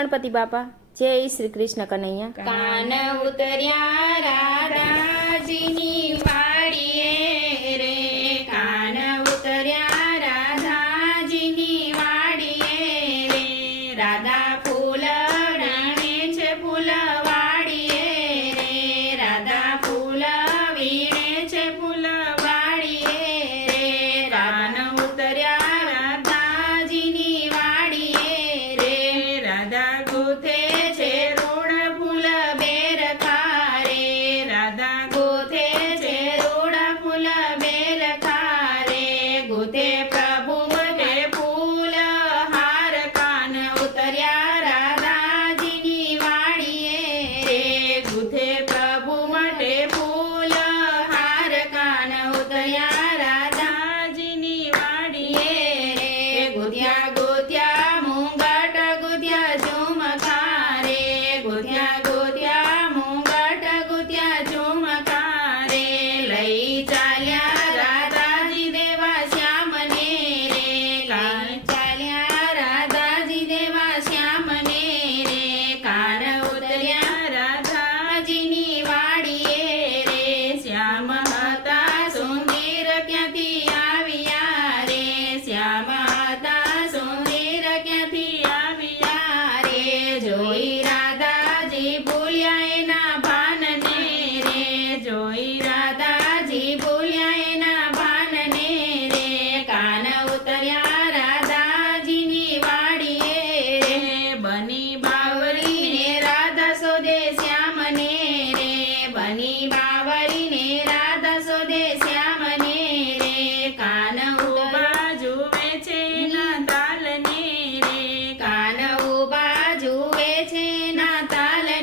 ગણપતિ બાપા, જય શ્રી કૃષ્ણ કનૈયા. કાન ઉતર્યા રાધાજીની વાડીએ રે, કાન ઉતર્યા રાધાજીની વાડીએ રે, રાધા ફૂલ વીણે છે ફૂલ વાડીએ રે, રાધા ફૂલ વીણે છે ફૂલ વાડીએ રે, કાન ઉતર્યા રાધાજીની વાડીએ રે, રાધા ગોથે છે રોડ ફૂલ બેર ખારે, રાધા ગોથે છે રોડ ફૂલ બેર ખારે, ગોથે પ્રભુ માટે ફૂલ હાર, કાન ઉતર્યા રાધાજીની વાડીએ રે, ગોથે પ્રભુ માટે ફૂલ હાર, કાન ઉતર્યા રાધાજીની વાડીએ રે, ગોથ્યા ગોથ્યા મુંગટ ગોથ્યા ઝુમખારે, ગોથ્યા ગોથ્યા મુંગટ ગોથ્યા ઝુમખારે, લઈ ચાલ્યા રાધાજી દેવા શ્યામને રે, લઈ ચાલ્યા રાધાજી દેવા શ્યામને રે, કાન ઉતર્યા રાધાજીની વાડીએ રે, શ્યામ હતા સુંદર ક્યાંથી આવ્યા રે, શ્યામ હતા સુંદર ક્યાંથી આવ્યા રે, જોઈ રાધાજી ભૂલ્યા એના ભાનને રે, જોઈ રાધાજી ભૂલ્યા એના ભાનને રે, કાન ઉતર્યા રાધાજીની વાડીએ રે, બની બાવરીને રાધા શોધે શ્યામને રે, બની બાવરીને રાધા શોધે શ્યામને રે, કાન ઉભા જુએ છે ના તાલને રે, કાન ઉભા જુએ છે ના તાલને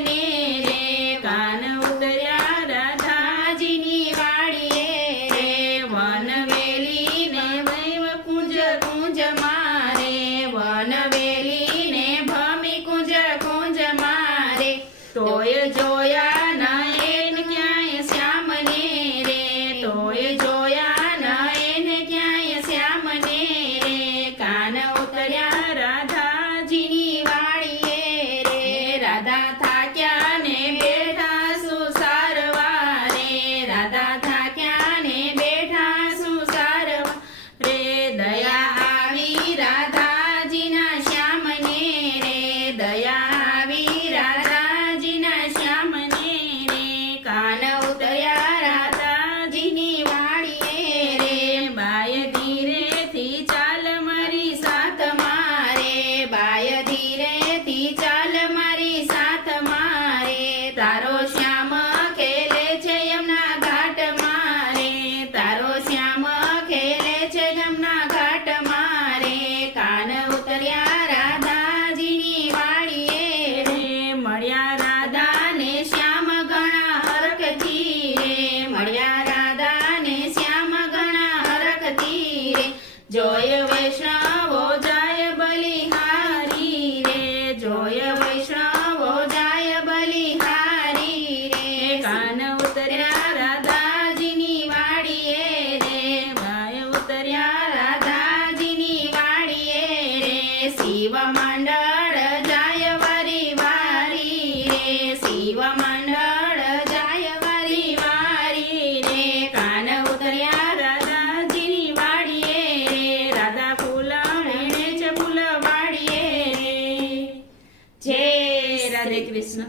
રે, કાન ઉતર્યા રાધાજીની વાડીએ રે, વનવેલી ને વૈવ કુંજ કુંજ મારે, વનવેલી ને ભમી કુંજ કુંજ મારે, તોય જોયા ન એને ક્યાંય શ્યામને રે, તોય જોયા ન એને ક્યાંય શ્યામને રે, કાન ઉતર્યા રાધાજીની વાડીએ રે, રાધા થાક્યા ને બેઠા સુસારવા રે, રાધા થાક્યા ને બેઠા સુસારવા રે, દયા આવી રાધાજીના શ્યામને રે, દયા આવી રાધાજીના શ્યામને રે, કાન ઉતર્યા રાધાજીની વાડીએ રે, બાય ધીરેથી ચાલ મારી સાથ મારે, બાય ધીરેથી ચાલ મારી સાથ મારે, તારો શ્યામ ખેલે છે યમુના ઘાટ મારે, તારો શ્યામ ખેલે છે યમુના ઘાટ મારે, કાન ઉતર્યા રાધાજીની વાડીએ રે, મળ્યા રાધાને શ્યામ ઘણા હરખથી રે, મળ્યા રાધાને શ્યામ ઘણા હરખથી રે, જોય વૈષ્ણવો જાય બલિહારી રે, જોય વૈષ્ણવો જાય બલિહારી રે, કાન ઉતર્યા રાધાજીની વાડીએ રે, ભાઈ ઉતર્યા રાધાજીની વાડીએ રે, શિવ મંડળ જાય વારી વારી રે, શિવ મંડળ જાય વારી વારી રે, કાન ઉતર્યા રાધાજીની વાડીએ રે, રાધા ફૂલ વીણે છે ફૂલ વાડીએ રે, જય રાધે કૃષ્ણ.